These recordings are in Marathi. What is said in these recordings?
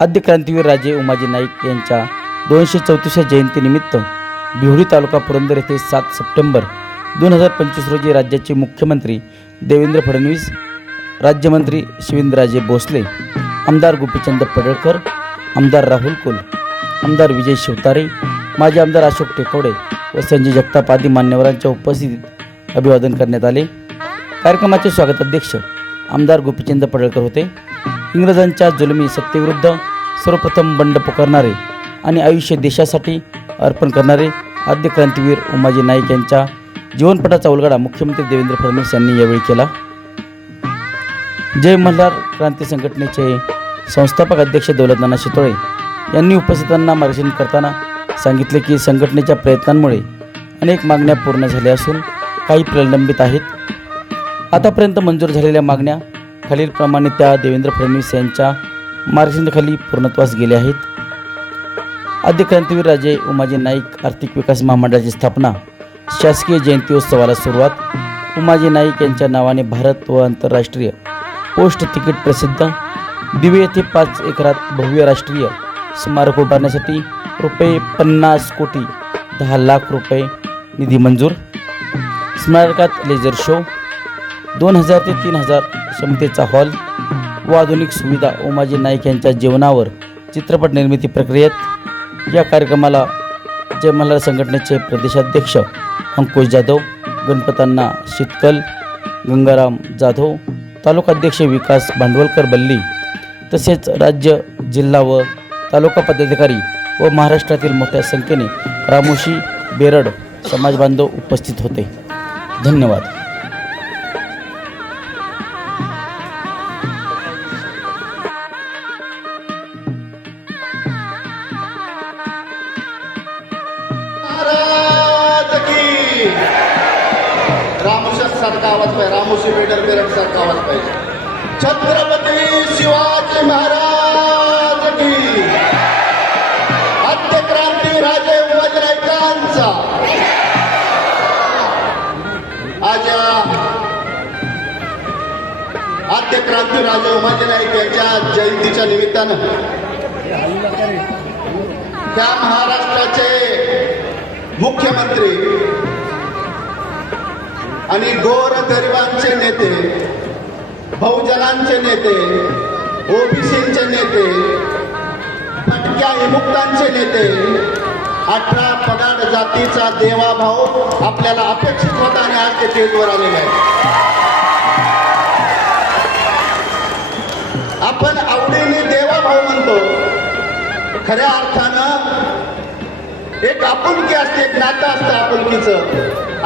आद्य क्रांतीवीर राजे उमाजी नाईक यांच्या दोनशे चौतीसच्या जयंतीनिमित्त भिवडी तालुका पुरंदर येथे सात सप्टेंबर दोन हजार पंचवीस रोजी राज्याचे मुख्यमंत्री देवेंद्र फडणवीस राज्यमंत्री शिवेंद्रराजे भोसले आमदार गोपीचंद पडळकर आमदार राहुल कुल आमदार विजय शिवतारे माजी आमदार अशोक टेकवडे व संजय जगताप आदी मान्यवरांच्या उपस्थितीत अभिवादन करण्यात आले. कार्यक्रमाचे स्वागताध्यक्ष आमदार गोपीचंद पडळकर होते. इंग्रजांच्या जुलमी सत्तेविरुद्ध सर्वप्रथम बंड पुकारणारे आणि आयुष्य देशासाठी अर्पण करणारे आद्य क्रांतीवीर उमाजी नाईक यांच्या जीवनपटाचा उलगडा मुख्यमंत्री देवेंद्र फडणवीस यांनी यावेळी केला. जय मल्हार क्रांती संघटनेचे संस्थापक अध्यक्ष दौलतनाना शितोळे यांनी उपस्थितांना मार्गदर्शन करताना सांगितले की संघटनेच्या प्रयत्नांमुळे अनेक मागण्या पूर्ण झाल्या असून काही प्रलंबित आहेत. आतापर्यंत मंजूर झालेल्या मागण्या खालीलप्रमाणे त्या देवेंद्र फडणवीस यांच्या मार्गदर्शनाखाली पूर्णत्वास गेले आहेत. आद्य क्रांतीवीर राजे उमाजी नाईक आर्थिक विकास महामंडळाची स्थापना शासकीय जयंत्योत्सवाला सुरुवात उमाजी नाईक यांच्या नावाने भारत व आंतरराष्ट्रीय पोस्ट तिकीट प्रसिद्ध दिवे येथे पाच एकरात भव्य राष्ट्रीय स्मारक उभारण्यासाठी रुपये पन्नास कोटी दहा लाख रुपये निधी मंजूर. स्मारकात लेझर शो दोन हजार ते तीन हजार क्षमतेचा हॉल व आधुनिक सुविधा उमाजी नाईक यांच्या जीवनावर चित्रपट निर्मिती प्रक्रियेत या कार्यक्रमाला जय मल्हार संघटनेचे प्रदेशाध्यक्ष अंकुश जाधव गणपतांना शितकल गंगाराम जाधव तालुकाध्यक्ष विकास भांडवलकर बल्ली तसेच राज्य जिल्हा व तालुका पदाधिकारी व महाराष्ट्रातील मोठ्या संख्येने रामोशी बेरड समाजबांधव उपस्थित होते. धन्यवाद. सारखा आवाज पाहिजे. रामोशी बेडर बेरड सारखा आवाज पाहिजे. छत्रपती शिवाजी महाराज की. क्रांती राजे उमाजी आजा. आज आद्य क्रांती राजे उमाजी नाईक यांच्या जयंतीच्या निमित्तानं त्या महाराष्ट्राचे मुख्यमंत्री आणि गोर गरिबांचे नेते बहुजनांचे नेते ओबीसीचे नेते फटक्या विमुक्तांचे नेते अठरा पगार जातीचा देवाभाव आपल्याला अपेक्षित होता आणि आज ते टेजवर आलेले आहे आपण आवडीने देवाभाव म्हणतो. खऱ्या अर्थानं एक आपुलकी असते एक नातं असतं आपुलकीचं.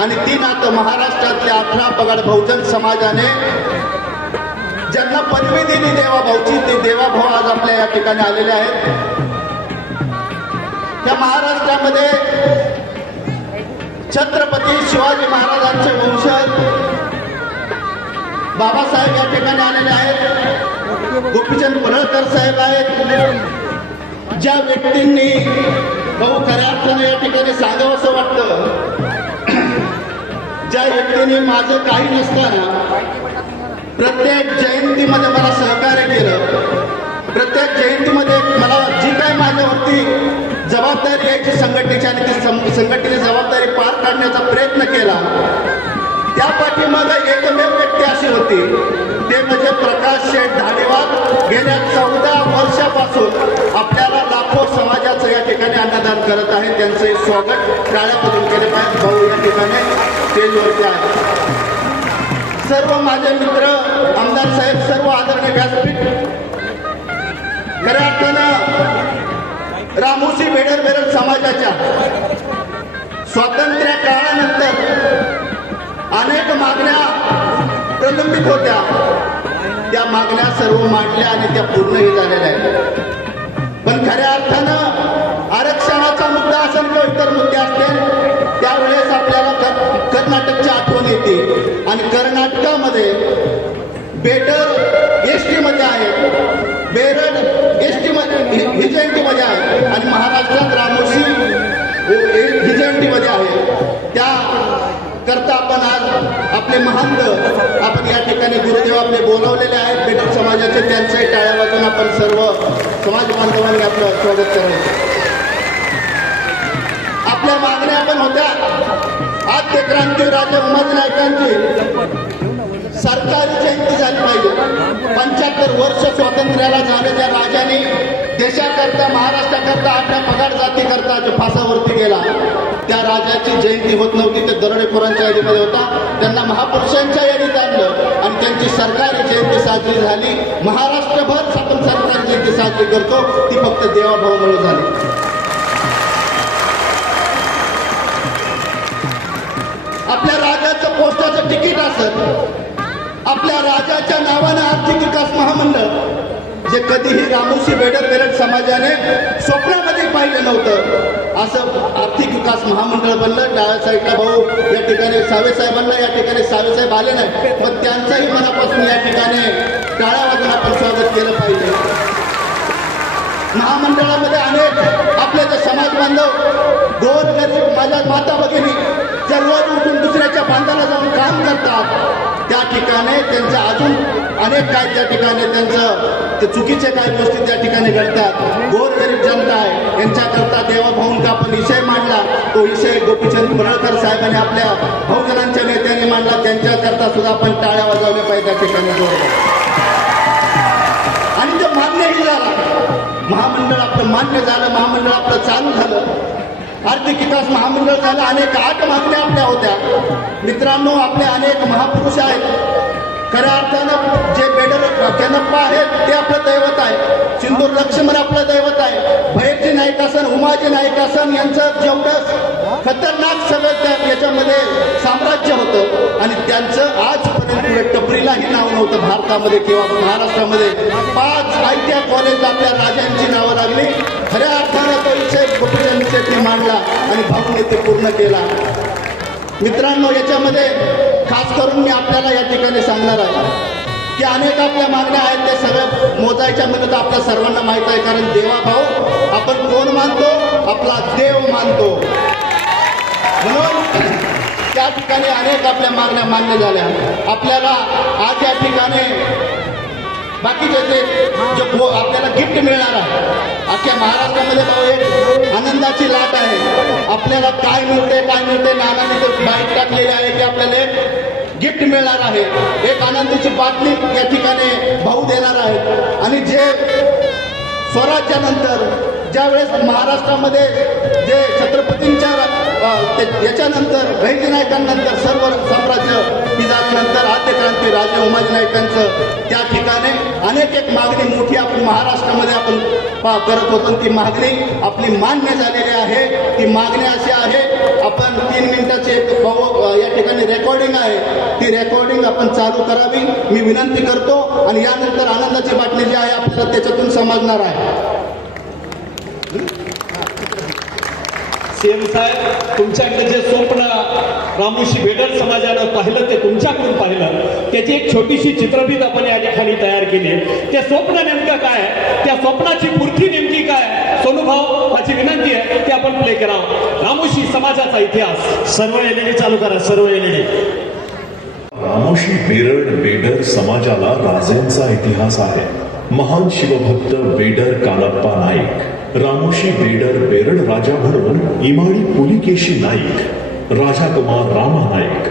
आणि ती नातं महाराष्ट्रातल्या अठरा पगार बहुजन समाजाने ज्यांना पदवी दिली देवाभाऊची ते देवाभाऊ आज आपल्या या ठिकाणी आलेले आहेत. त्या महाराष्ट्रामध्ये छत्रपती शिवाजी महाराजांचे वंशज बाबासाहेब या ठिकाणी आलेले आहेत. गोपीचंद पडळकर साहेब आहेत. ज्या व्यक्तींनी भाऊ खऱ्या अर्थानं या ठिकाणी सांगावं असं वाटतं ज्या व्यक्तीने माझं काही नसताना प्रत्येक जयंतीमध्ये मला सहकार्य केलं. प्रत्येक जयंतीमध्ये मला जी काय माझ्यावरती जबाबदारी यायची संघटनेची आणि ती सं- संघटनेची जबाबदारी पार काढण्याचा प्रयत्न केला. त्या पाठीमागं एकमेव व्यक्ती अशी होती. ते म्हणजे प्रकाश शेठ धाडेवाल गेल्या चौदा वर्षापासून अन्नदान करत आहे. त्यांचं स्वागत स्वागत टाळ्यामधून केले पाहिजे. भाऊ या ठिकाणी स्टेजवरती आहे. सर्व माझे मित्र आमदार साहेब सर्व आदरणीय व्यासपीठ. खऱ्या अर्थानं रामोशी बेडर बेरड समाजाच्या स्वातंत्र्य काळानंतर अनेक मागण्या प्रलंबित होत्या. त्या मागण्या सर्व मांडल्या आणि त्या पूर्णही झालेल्या आहेत. पण खऱ्या अर्थानं किंवा इतर मुद्दे असतील त्यावेळेस आपल्याला कर्नाटकची आठवण येते. आणि कर्नाटकामध्ये बेटर एसमध्ये आहे. बेरड एस टीमध्ये मध्ये हिजंटी मध्ये आहे. आणि महाराष्ट्रात रामोशी हिजंटी मध्ये आहे. त्या करता आपण आज आपले महंत आपण या ठिकाणी गुरुदेव आपले बोलवलेले आहेत. बेटर समाजाचे त्यांच्याही टाळ्या वाजून आपण सर्व समाज बांधवांनी आपलं स्वागत करायचं आज क्रांती राजे उमाजीनायकांची सरकारी जयंती झाली पाहिजे. पंच्याहत्तर वर्ष स्वातंत्र्याला झालेल्या राजाने देशाकरता महाराष्ट्राकरता आपल्या पगार जातीकरता जो फासावरती गेला त्या राजाची जयंती होत नव्हती. ते दरोडेखोरांच्या यादीमध्ये होता. त्यांना महापुरुषांच्या यादीत आणलं आणि त्यांची सरकारी जयंती साजरी झाली. महाराष्ट्रभर आपण सरकारी जयंती साजरी करतो. ती फक्त देवाभावामुळे झाली. आपल्या राजाचं पोस्टाचं तिकीट असत आपल्या राजाच्या नावानं आर्थिक विकास महामंडळ जे कधीही रामोशी बेडर बेरड समाजाने स्वप्नामध्ये पाहिलं नव्हतं. असं आर्थिक विकास महामंडळ बनलं. डाव्या साईडला भाऊ या ठिकाणी सावे साहेबांना या ठिकाणी सावेसाहेब आले नाही मग त्यांचाही मनापासून या ठिकाणी टाळ्या वाजून आपण स्वागत केलं पाहिजे. महामंडळामध्ये अनेक आपले जे समाज बांधव गोर गरीब माझ्या माता भगिनी ज्या रोज ठिकाणी त्यांचं अजून अनेक काय त्या ठिकाणी त्यांचं ते चुकीचे काही गोष्टी त्या ठिकाणी घडतात. गोर गरीब जनता आहे यांच्याकरता देवाभाऊंचा आपण विषय मांडला. तो विषय गोपीचंद पडळकर साहेबांनी आपल्या बहुजनांच्या नेत्यांनी मांडला. त्यांच्याकरता सुद्धा आपण टाळ्या वाजवल्या पाहिजे त्या ठिकाणी आणि तो मान्यही झाला महामंडळ आपलं मान्य झालं महामंडळ आपलं चालू झालं. आर्थिक विकास महामंडळ झालं अनेक आठ मागण्या आपल्या होत्या. मित्रांनो आपले अनेक महापुरुष आहेत. खऱ्या अर्थानं जे बेडर कॅनप्पा आहेत ते आपलं दैवत आहे. सिंदूर लक्ष्मण आपलं दैवत आहे. भैरजी नायकासन उमाजी नायकासन यांचं जेवढं खतरनाक सगळं त्या याच्यामध्ये साम्राज्य होतं आणि त्यांचं आजपर्यंत पुढे टपरीलाही नाव नव्हतं भारतामध्ये किंवा महाराष्ट्रामध्ये. पाच आय टी कॉलेज आपल्या राजांची नावं लागली. खऱ्या अर्थानं तो विषय गोपीचंद शेट्टी मांडला आणि भाऊने ते पूर्ण केला. मित्रांनो याच्यामध्ये खास करून मी आपल्याला या ठिकाणी सांगणार आहे की अनेक आपल्या मागण्या आहेत त्या सगळं मोजायच्या म्हणजे तर आपल्या सर्वांना माहीत आहे कारण देवाभाऊ आपण कोण मानतो? आपला देव मानतो. म्हणून त्या ठिकाणी अनेक आपल्या मागण्या मान्य झाल्या. आपल्याला आज या ठिकाणी बाकीचे ते जे भो- आपल्याला गिफ्ट मिळणार आहे. अख्ख्या महाराष्ट्रामध्ये भाऊ एक आनंदाची लाट आहे. आपल्याला काय मिळते काय मिळते नानाने ते बाईक टाकलेली आहे की आपल्याला एक गिफ्ट मिळणार आहे. एक आनंदीची बातमी या ठिकाणी भाऊ देणार आहेत आणि जे स्वराज्यानंतर ज्यावेळेस महाराष्ट्रामध्ये जे छत्रपतींच्या याच्यानंतर भैजी नायकांनंतर सर्व साम्राज्य ही झाल्यानंतर आद्य क्रांती राजे उमाजी नायकांचं त्या ठिकाणी अनेक एक मागणी मोठी आपण महाराष्ट्रामध्ये आपण करत होतो. ती मागणी आपली मान्य झालेली आहे. ती मागणी अशी आहे आपण तीन मिनिटाचे एक बहु- या ठिकाणी रेकॉर्डिंग आहे. ती रेकॉर्डिंग आपण चालू करावी. मी विनंती करतो आणि यानंतर आनंदाची बातमी जी आहे आपल्याला त्याच्यातून समजणार आहे. सीएम साहेब तुमच्याकडे जे स्वप्न रामोशी बेडर समाजानं पाहिलं ते तुमच्याकडून पाहिलं. त्याची एक छोटीशी चित्रफीत आपण या ठिकाणी तयार केली ते स्वप्न नेमकं काय आहे? त्या स्वप्नाची पूर्ती नेमकी काय आहे? सोनूभाऊ माझी विनंती आहे की आपण प्ले करावं. रामोशी समाजाचा इतिहास. सर्व एलईडी चालू करा सर्व एलईडी. रामोशी बेरड बेडर समाजाला राजेंचा इतिहास आहे. महान शिवभक्त बेडर कालप्पा नाईक. रामोशी बेडर बेरड राजा भरवन इमाडी पुलिकेशी नाईक राजाकुमार रामा नाईक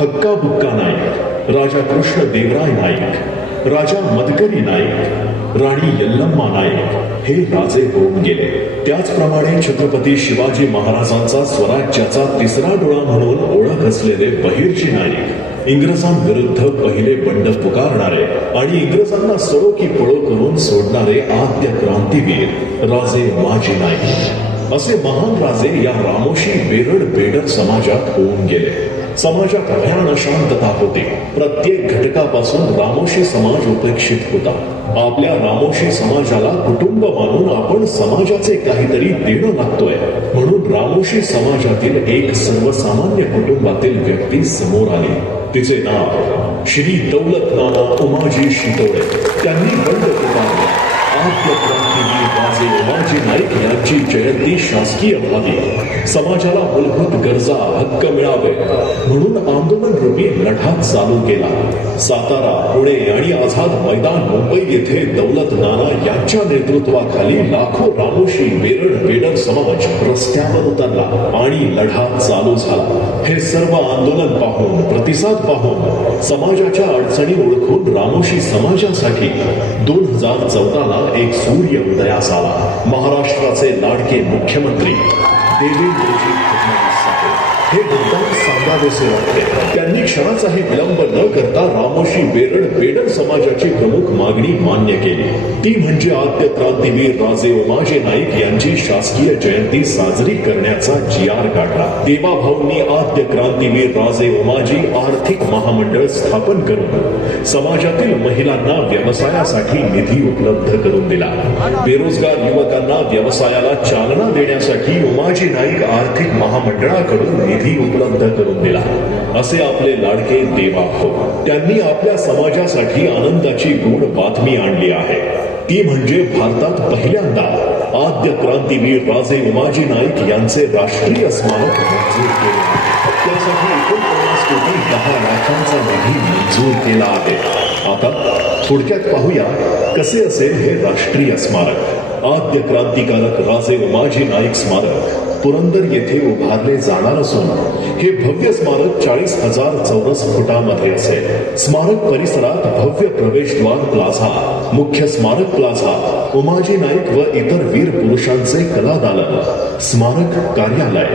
हक्का बुक्का नाईक राजा कृष्ण देवराय नाईक राजा मदकरी नाईक राणी यल्लम्मा नाईक हे राजे होऊन गेले. त्याचप्रमाणे छत्रपती शिवाजी महाराजांचा स्वराज्याचा तिसरा डोळा म्हणून ओळख असलेले बहिर्जी नाईक इंग्रजांविरुद्ध पहिले बंड पुकारणारे आणि इंग्रजांना सळो की पळो करून सोडणारे आद्य क्रांतीवीर राजे माजी नाईक. असे महान राजे या रामोशी बेरड बेडर समाजात होऊन गेले. समाजात भयान अशांतता होती. प्रत्येक घटकापासून रामोशी समाज उपेक्षित होता. आपल्या रामोशी समाजाला कुटुंब मानून आपण समाजाचे काहीतरी देणं लागतोय. म्हणून रामोशी समाजातील एक सर्वसामान्य कुटुंबातील व्यक्ती समोर आली. तिचे नाव श्री दौलत नाना उमाजी शितोळे त्यांनी बंड पुकारला आद्य नाईक यांची जयंती शासकीय व्हावी समाजाला मूलभूत गरजा हक्क मिळावे. म्हणून आंदोलन रूपी लढा चालू केला. सातारा पुणे आणि आझाद मैदान मुंबई येथे दौलत नाना यांच्या नेतृत्वाखाली लाखो रामोशी बेरड बेडर समाज रस्त्यावर उतरला आणि लढा चालू झाला. हे सर्व आंदोलन पाहून प्रतिसाद पाहून समाजाच्या अडचणी ओळखून रामोशी समाजासाठी दोन हजार चौदाला एक सूर्य उदयास आला. महाराष्ट्राचे लाडके मुख्यमंत्री देवेंद्रजी हे मुद्दाम सांगावेसे वाटते त्यांनी क्षणाचाही विलंब न करता रामोशी बेरड बेडर समाजाची प्रमुख मागणी मान्य केली. ती म्हणजे आद्य क्रांतीवीर राजे उमाजी नाईक यांची शासकीय जयंती साजरी करण्याचा जी आर काढला. देवाभाऊंनी आद्य क्रांतीवीर राजे उमाजी आर्थिक महामंडळ स्थापन करून समाजातील महिलांना व्यवसायासाठी निधी उपलब्ध करून दिला. बेरोजगार युवकांना व्यवसायाला चालना देण्यासाठी उमाजी नाईक आर्थिक महामंडळाकडून निधी निधी उपलब्ध करून दिला. असे आपले लाडके देवा हो. त्यांनी आपल्या समाजासाठी आनंदाची गूढ बातमी आणली आहे. ती म्हणजे भारतात पहिल्यांदा आद्य क्रांतीवीर राजे उमाजी नाईक यांचे राष्ट्रीय स्मारक मंजूर केले. त्यासाठी एकोणपन्नास कोटी दहा लाखांचा निधी मंजूर केला आहे. आता थोडक्यात पाहूया कसे असेल हे राष्ट्रीय स्मारक. आद्य क्रांतिकारक राजे उमाजी नाईक स्मारक. पुरंदर येथे उभारले जाणार असून हे भव्य स्मारक चाळीस हज़ार चौरस फुटामध्ये असेल. स्मारक परिसरात भव्य प्रवेशद्वार प्लाझा, मुख्य स्मारक प्लाझा, उमाजी नाईक व इतर वीर पुरुषांचे कलादालन, स्मारक कार्यालय,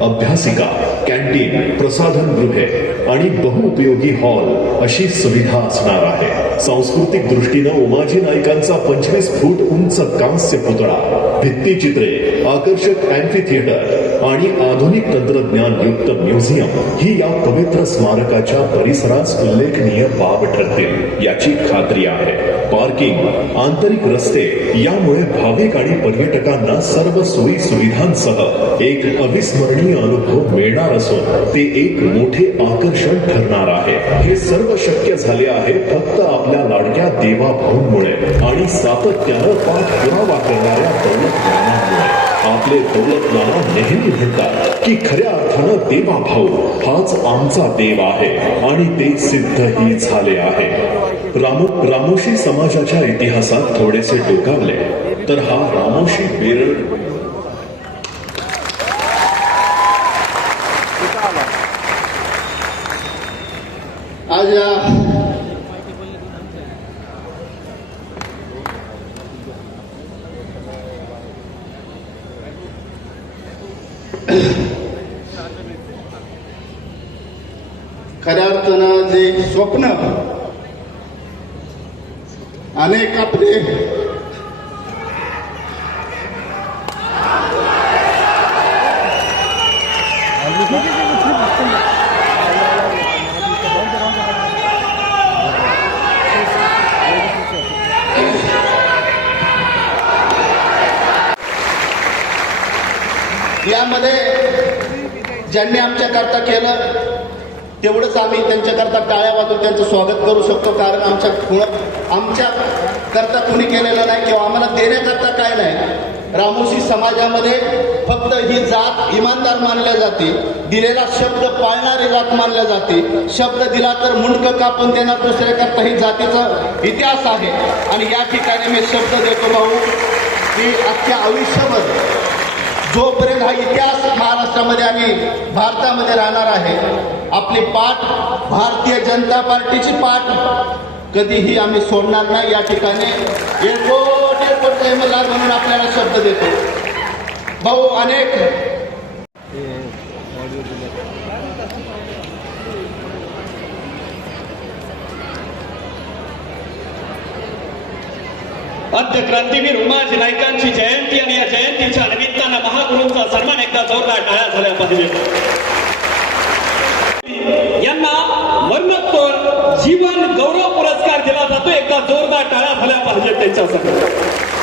अभ्यासिका, कॅन्टीन, प्रसाधन गृहे आणि बहुउपयोगी हॉल अशी सुविधा असणार आहे. सांस्कृतिक दृष्टीनं उमाजी नाईकांचा पंचवीस फूट उंच कांस्य पुतळा, भित्तीचित्रे आकर्षक अँफी थिएटर आणि आधुनिक तंत्रज्ञान युक्त म्युझियम ही या पवित्र स्मारकाच्या परिसरास उल्लेखनीय बाब ठरतील याची खात्री आहे. पार्किंग आंतरिक रस्ते यामुळे भाविक आणि पर्यटकांना सर्व सोयी सुविधांसह एक अविस्मरणीय अनुभव मिळणार असून ते एक मोठे आकर्षण ठरणार आहे. हे सर्व शक्य झाले आहे फक्त आपल्या लाडक्या देवाभाऊंमुळे आणि सातत्यानं पाठपुरावा करणाऱ्या दौलत आपले दौलत नेहमी म्हणतात की खऱ्या अर्थानं देवा भाऊ हाच आमचा देव आहे आणि ते सिद्धही झाले आहे. रामो रामोशी समाजाच्या इतिहासात थोडेसे डोकावले. तर हा रामोशी बेरळ आज या खऱ्या अर्थानं जे स्वप्न अनेक आपले यामध्ये ज्यांनी आमच्याकरता केलं तेवढंच आम्ही त्यांच्याकरता टाळ्या वाजून त्यांचं स्वागत करू शकतो कारण आमच्या कुणा आमच्या करता कुणी केलेलं नाही किंवा आम्हाला देण्याकरता काय नाही. रामोशी समाजामध्ये फक्त ही जात इमानदार मानल्या जाते दिलेला शब्द पाळणारी जात मानल्या जाते. शब्द दिला तर मुंडकं कापून देणार दुसऱ्याकरता ही जातीचा इतिहास आहे. आणि या ठिकाणी मी शब्द देतो भाऊ की अख्ख्या आयुष्यभर जोपर्यंत हा इतिहास महाराष्ट्रामध्ये आणि भारतामध्ये राहणार आहे आपली पाठ भारतीय जनता पार्टीची पाठ कधीही आम्ही सोडणार नाही. या ठिकाणी एअरपोर्ट एअरपोर्ट म्हणून आपल्याला शब्द देतो. भाऊ अनेक आद्य क्रांतीवीर उमाजी नायकांची जयंती आणि या जयंतीच्या निमित्तानं महागुरूंचा सन्मान एकदा जोरदार टाळ्या झाल्या पाहिजे यांना मरणोत्तर जीवन गौरव पुरस्कार दिला जातो. एकदा जोरदार टाळा झाला पाहिजे त्यांच्यासाठी.